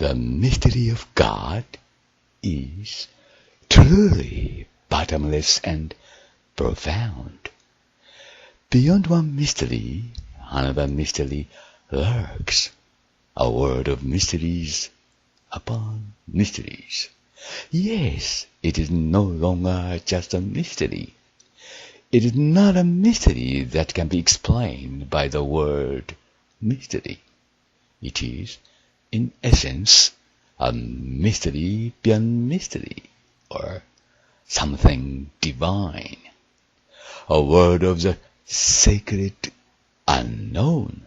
The mystery of God is truly bottomless and profound. Beyond one mystery, another mystery lurks. A world of mysteries upon mysteries. Yes, it is no longer just a mystery. It is not a mystery that can be explained by the word mystery. It is, in essence, a mystery beyond mystery, or something divine. A world of the sacred unknown.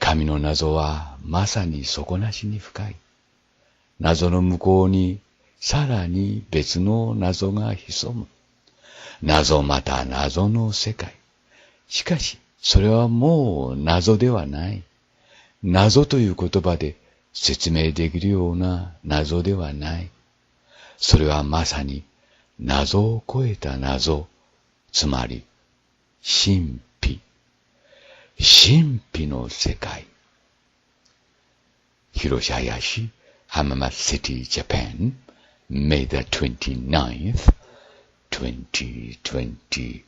神の謎はまさに底なしに深い。謎の向こうにさらに別の謎が潜む。謎また謎の世界。しかし、それはもう謎ではない。謎という言葉で説明できるような謎ではない。それはまさに謎を超えた謎、つまり神秘。神秘の世界。Hiroshi Hayashi, Hamama City, Japan, May the 29th, 2025.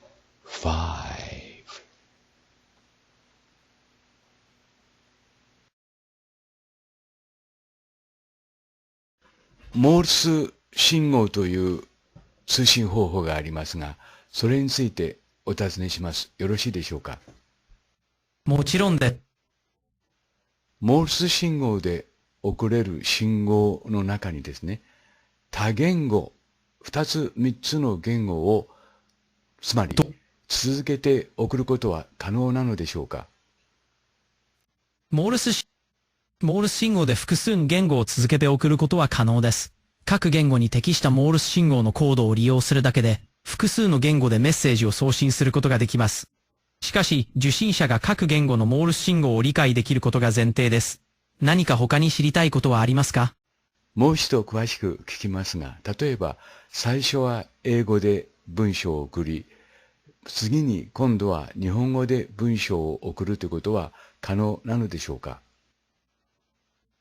モールス信号という通信方法がありますが、それについてお尋ねします。よろしいでしょうか。もちろんで。モールス信号で送れる信号の中にですね、多言語、2つ3つの言語を、つまり続けて送ることは可能なのでしょうか。モールス信号で複数の言語を続けて送ることは可能です。各言語に適したモールス信号のコードを利用するだけで、複数の言語でメッセージを送信することができます。しかし、受信者が各言語のモールス信号を理解できることが前提です。何か他に知りたいことはありますか？もう一度詳しく聞きますが、例えば、最初は英語で文章を送り、次に今度は日本語で文章を送るということは可能なのでしょうか？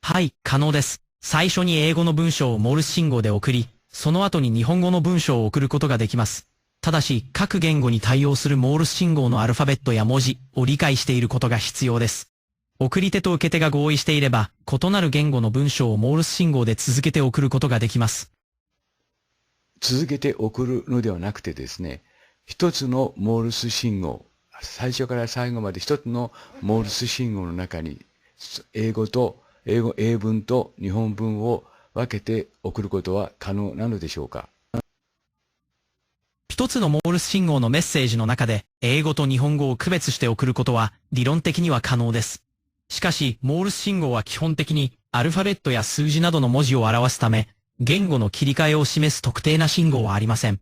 はい、可能です。最初に英語の文章をモールス信号で送り、その後に日本語の文章を送ることができます。ただし、各言語に対応するモールス信号のアルファベットや文字を理解していることが必要です。送り手と受け手が合意していれば、異なる言語の文章をモールス信号で続けて送ることができます。続けて送るのではなくてですね、一つのモールス信号、最初から最後まで一つのモールス信号の中に、英文と日本文を分けて送ることは可能なのでしょうか？一つのモールス信号のメッセージの中で、英語と日本語を区別して送ることは、理論的には可能です。しかし、モールス信号は基本的に、アルファベットや数字などの文字を表すため、言語の切り替えを示す特定な信号はありません。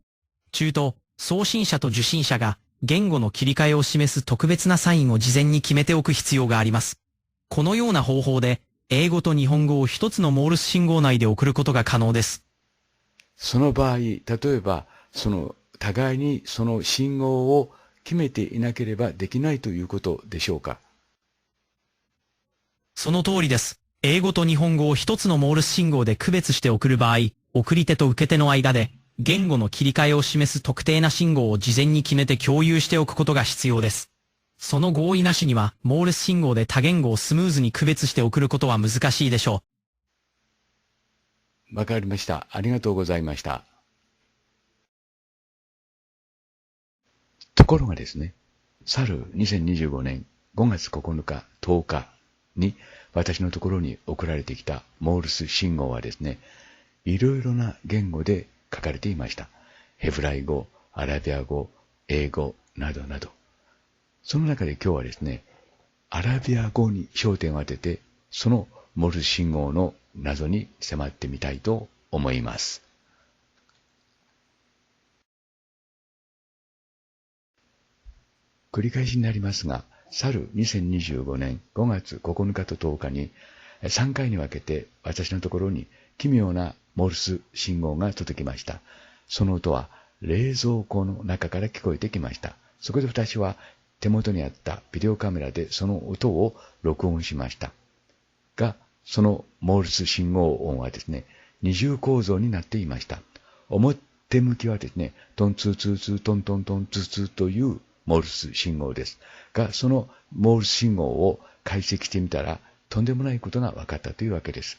中途、送信者と受信者が、言語の切り替えを示す特別なサインを事前に決めておく必要があります。このような方法で、英語と日本語を一つのモールス信号内で送ることが可能です。その場合、例えば、互いにその信号を決めていなければできないということでしょうか？その通りです。英語と日本語を一つのモールス信号で区別して送る場合、送り手と受け手の間で、言語の切り替えを示す特定な信号を事前に決めて共有しておくことが必要です。その合意なしには、モールス信号で多言語をスムーズに区別して送ることは難しいでしょう。わかりました。ありがとうございました。ところがですね、去る2025年5月9日、10日に私のところに送られてきたモールス信号はですね、いろいろな言語で書かれていました。ヘブライ語、アラビア語、英語などなど。その中で今日はですね、アラビア語に焦点を当てて、そのモールス信号の謎に迫ってみたいと思います。繰り返しになりますが、去る2025年5月9日と10日に3回に分けて私のところに奇妙なモールス信号が届きました。その音は冷蔵庫の中から聞こえてきました。そこで私は手元にあったビデオカメラでその音を録音しました。が、そのモールス信号音はですね、二重構造になっていました。表向きはですね、トンツーツーツートントントンツーツーというモールス信号ですが、そのモールス信号を解析してみたら、とんでもないことが分かったというわけです。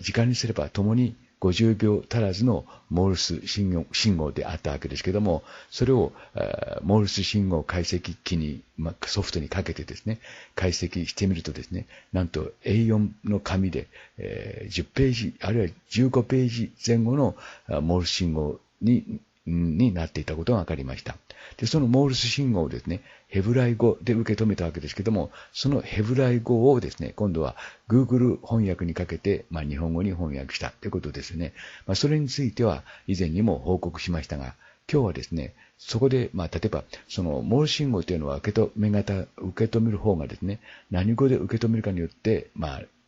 時間にすれば共に50秒足らずのモールス信号であったわけですけども、それをモールス信号解析機に、ソフトにかけてですね、解析してみるとですね、なんと A4 の紙で、10ページ、あるいは15ページ前後のモールス信号になっていたことが分かりました。で、そのモールス信号をですね、ヘブライ語で受け止めたわけですけども、そのヘブライ語をですね、今度は Google 翻訳にかけて、日本語に翻訳したということですね。それについては以前にも報告しましたが、今日はですね、そこで、例えば、そのモールス信号というのは受け止める方がですね、何語で受け止めるかによって、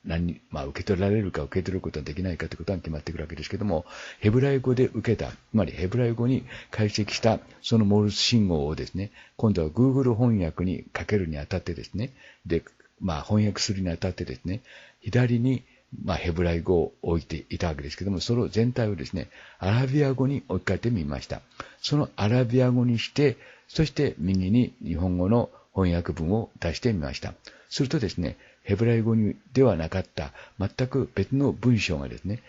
受け取られるか受け取ることができないかということが決まってくるわけですけども、ヘブライ語で受けた、つまりヘブライ語に解析したそのモールス信号をですね、今度は Google 翻訳にかけるにあたってですね、で、翻訳するにあたってですね、左にヘブライ語を置いていたわけですけども、その全体をですね、アラビア語に置き換えてみました。そのアラビア語にして、そして右に日本語の翻訳文を出してみました。するとですね、ヘブライ語ではなかった全く別の文章がですね、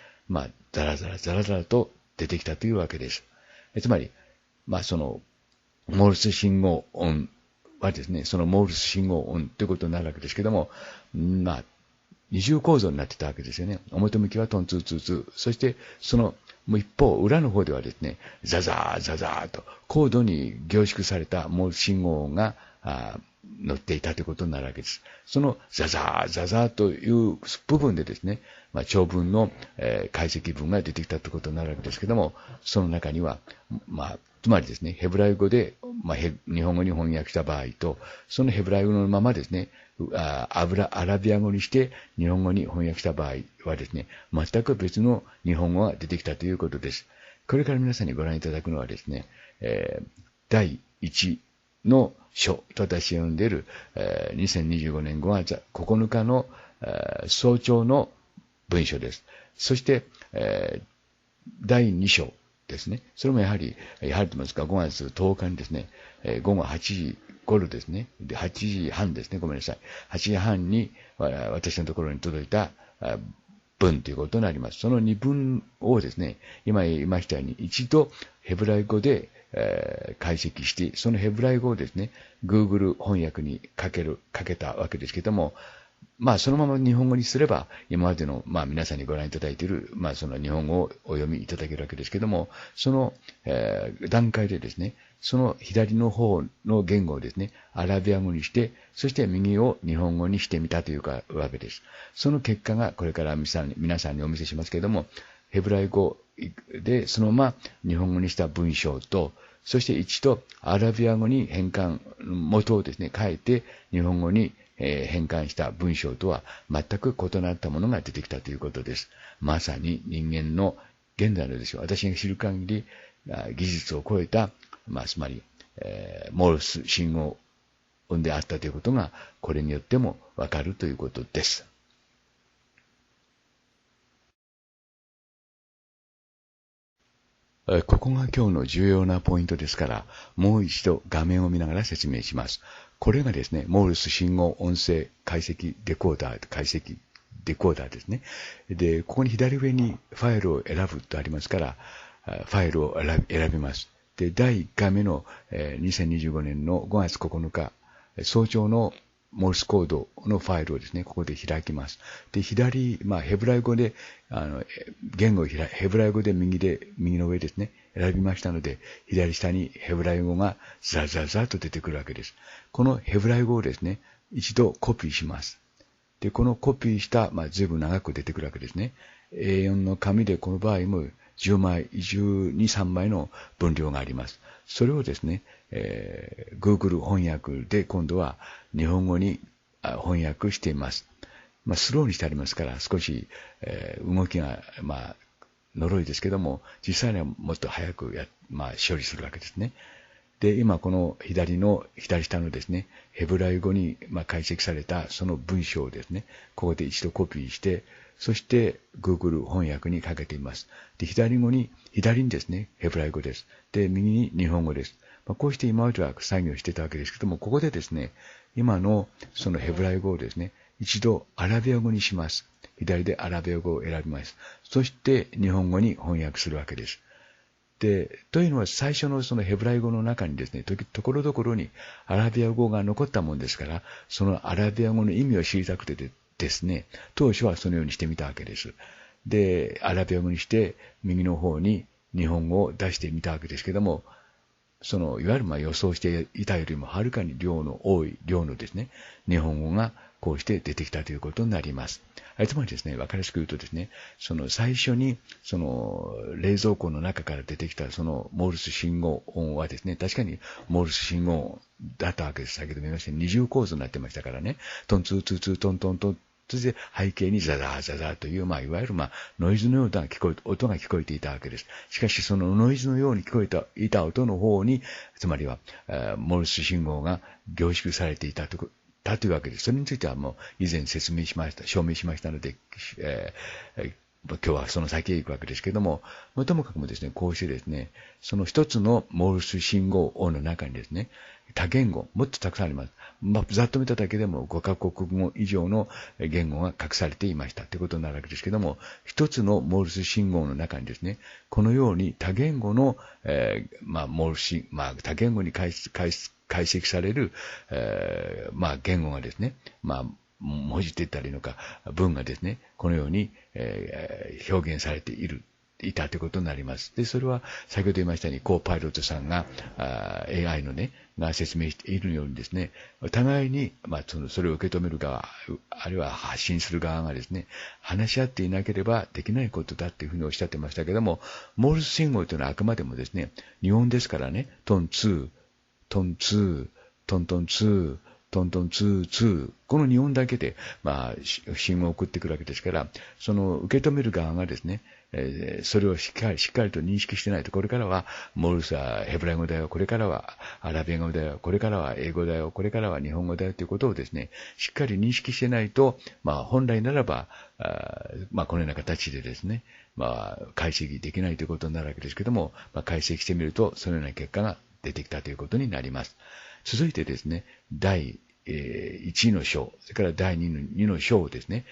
ザラザラと出てきたというわけです。つまり、その、モールス信号音はですね、そのモールス信号音ということになるわけですけども、二重構造になってたわけですよね。表向きはトンツーツーツー。そして、その、もう一方、裏の方ではですね、ザザーと、高度に凝縮されたモールス信号音が、載っていたということになるわけです。そのザザーという部分でですね、長文の、解析文が出てきたということになるわけですけども、その中には、つまりですね、ヘブライ語で、日本語に翻訳した場合と、そのヘブライ語のままですね、アラビア語にして日本語に翻訳した場合はですね、全く別の日本語が出てきたということです。これから皆さんにご覧いただくのはですね、第1の書と私が呼んでいる、2025年5月9日の、早朝の文書です。そして、第2章ですね。それもやはりと言いますか、5月10日にですね、午後8時頃ですね、で8時半ですね、ごめんなさい。8時半に私のところに届いた文ということになります。その2文をですね、今言いましたように、一度ヘブライ語で解析して、そのヘブライ語をですね、Google 翻訳にかけたわけですけども、そのまま日本語にすれば、今までの、皆さんにご覧いただいている、その日本語をお読みいただけるわけですけども、その、段階でですね、その左の方の言語をですね、アラビア語にして、そして右を日本語にしてみたというわけです。その結果がこれから皆さんにお見せしますけれども、ヘブライ語でそのまま日本語にした文章と、そして一度アラビア語に元をですね、変えて日本語に変換した文章とは全く異なったものが出てきたということです。まさに人間の現在のですよ、私が知る限り技術を超えた、つまり、モールス信号音であったということがこれによってもわかるということです。ここが今日の重要なポイントですから、もう一度画面を見ながら説明します。これがですね、モールス信号音声解析デコーダーですね。で、ここに左上にファイルを選ぶとありますから、ファイルを選びます。で、第1回目の2025年の5月9日、早朝のモールスコードのファイルをですね、ここで開きます。で、ヘブライ語で、ヘブライ語で右の上ですね、選びましたので、左下にヘブライ語がザーと出てくるわけです。このヘブライ語をですね、一度コピーします。で、このコピーした、随分長く出てくるわけですね。A4 の紙でこの場合も10枚、12、3枚の分量があります。それをですね、Google 翻訳で今度は日本語に翻訳しています。スローにしてありますから少し、動きが、呪いですけども、実際にはもっと早く処理するわけですね。で、今この左下のですね、ヘブライ語に解析されたその文章をですね、ここで一度コピーして、そして Google 翻訳にかけています。で、左にですね、ヘブライ語です。で、右に日本語です。こうして今までは作業してたわけですけども、ここでですね、今のそのヘブライ語をですね、一度アラビア語にします。左でアラビア語を選びます。そして日本語に翻訳するわけです。で、というのは最初のそのヘブライ語の中にですね、ところどころにアラビア語が残ったもんですから、そのアラビア語の意味を知りたくてですね、当初はそのようにしてみたわけです。で、アラビア語にして右の方に日本語を出してみたわけですけども、いわゆる予想していたよりもはるかに量の多い量のですね、日本語がこうして出てきたということになります。つまりですね、わかりやすく言うとですね、最初に冷蔵庫の中から出てきたモールス信号音はですね、確かにモールス信号だったわけです。先ほど見ました二重構造になってましたからね、トンツーツーツートントントン、そして背景にザザーザザーという、いわゆるノイズのような音が聞こえていたわけです。しかしそのノイズのように聞こえていた音の方に、つまりはモールス信号が凝縮されていたというわけです。それについてはもう以前証明しましたので、今日はその先へ行くわけですけれども、ともかくもですね、こうしてですね、その一つのモールス信号音の中にですね、多言語、もっとたくさんあります。ざっと見ただけでも5カ国語以上の言語が隠されていましたということになるわけですけれども、一つのモールス信号の中にですね、このように多言語の、多言語に解析される、言語がですね、文字って言ったらいいのか、文がですね、このように、表現されていたということになります。で、それは先ほど言いましたように、コーパイロットさんが、AI のね、が説明しているようにですね、互いに、それを受け止める側、あるいは発信する側がですね、話し合っていなければできないことだっていうふうにおっしゃってましたけども、モールス信号というのはあくまでもですね、日本ですからね、トンツー、トンツー、トントンツー、トントンツーツー、この2音だけで、信号を送ってくるわけですから、その受け止める側がですね、それをしっかりと認識してないと、これからはモールスはヘブライ語だよ、これからはアラビア語だよ、これからは英語だよ、これからは日本語だよということをですね、しっかり認識してないと、本来ならば、このような形でですね、解析できないということになるわけですけども、解析してみると、そのような結果が出てきたということになります。続いてですね、第1の章、それから第2の章をですね、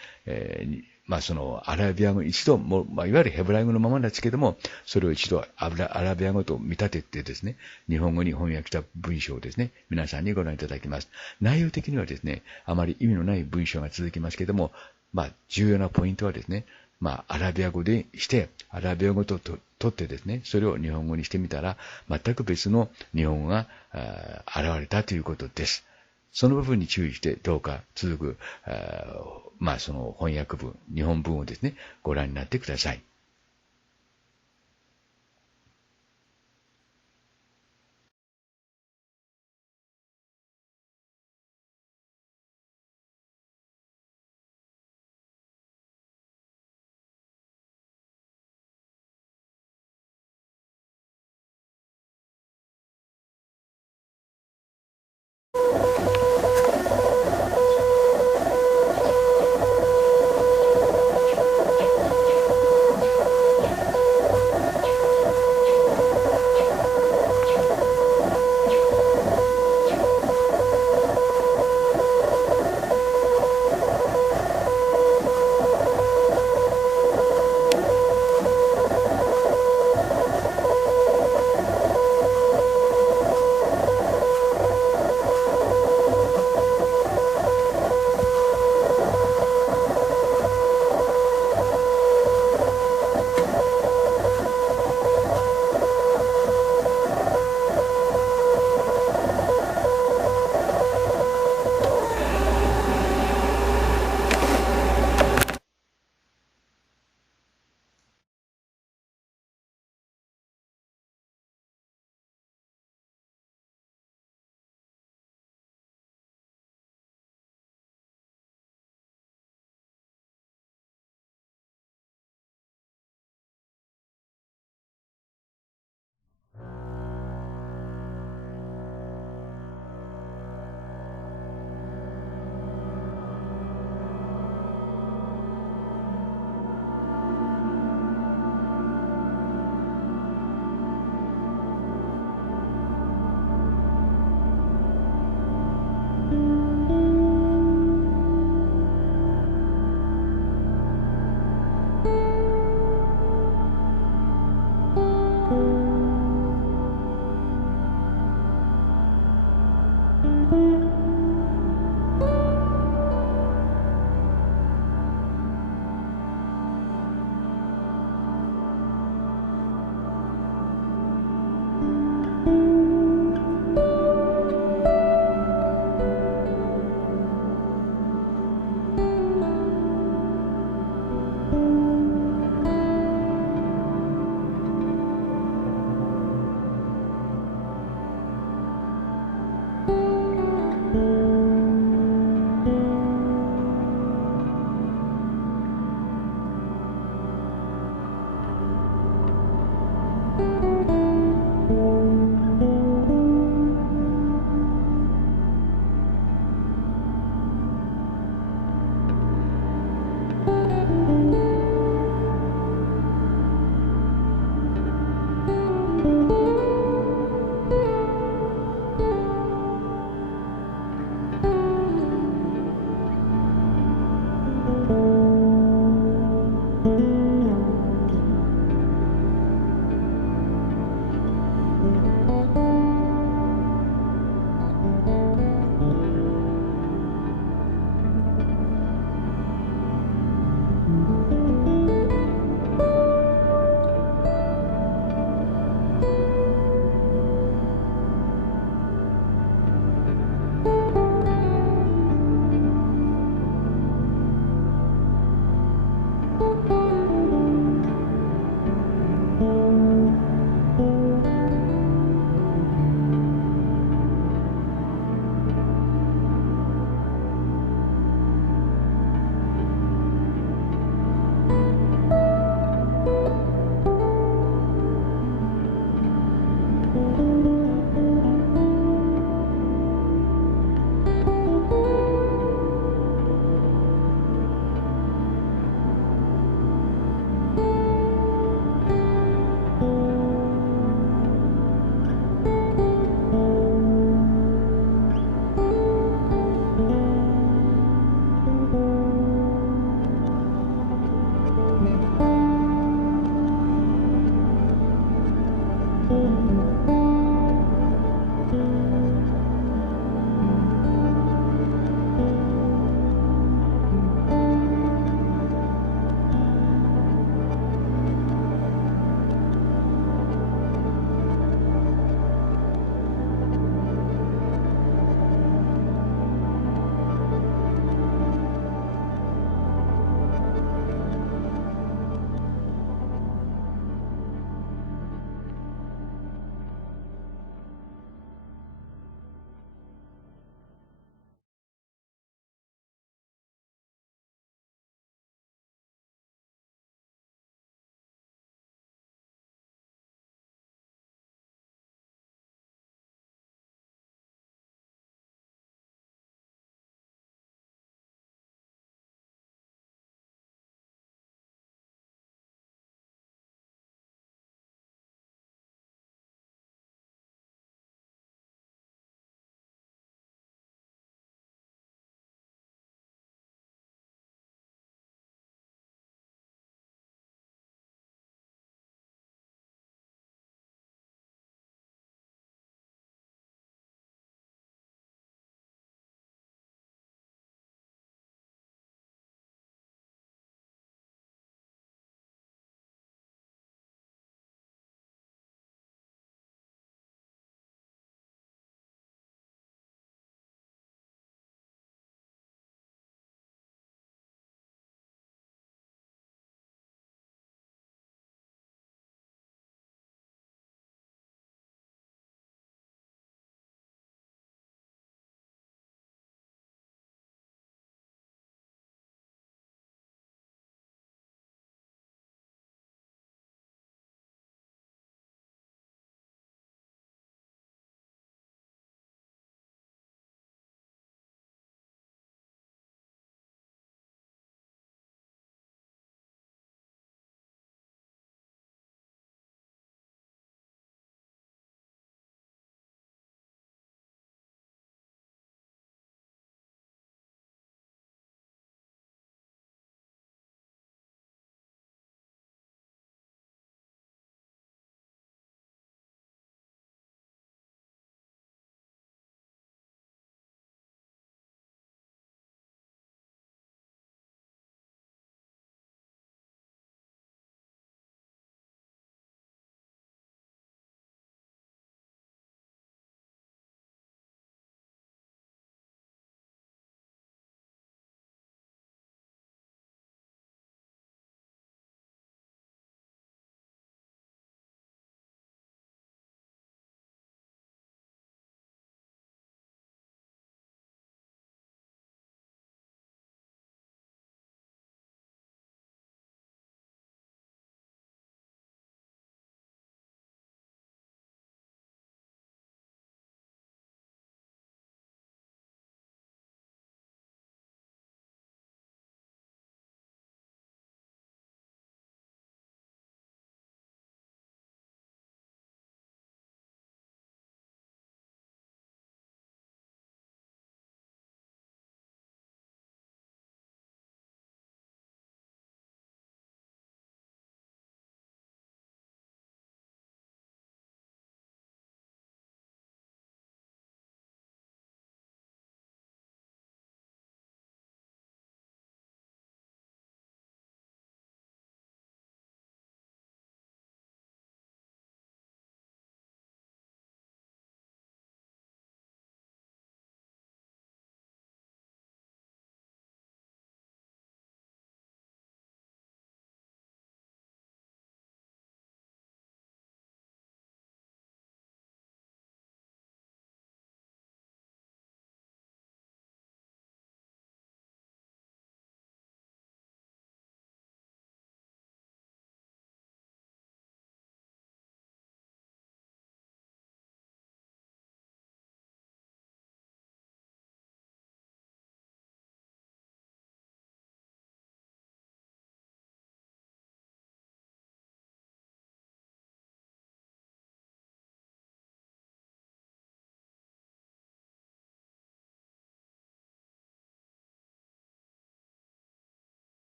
そのアラビア語一度も、いわゆるヘブライ語のままなんですけども、それを一度アラビア語と見立ててですね、日本語に翻訳した文章をですね、皆さんにご覧いただきます。内容的にはですね、あまり意味のない文章が続きますけども、重要なポイントはですね、アラビア語でして、アラビア語と取ってですね、それを日本語にしてみたら、全く別の日本語が現れたということです。その部分に注意して、どうか続く、その翻訳文、日本文をですね、ご覧になってください。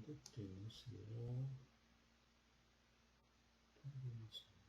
戻っていますよ。戻りましたね。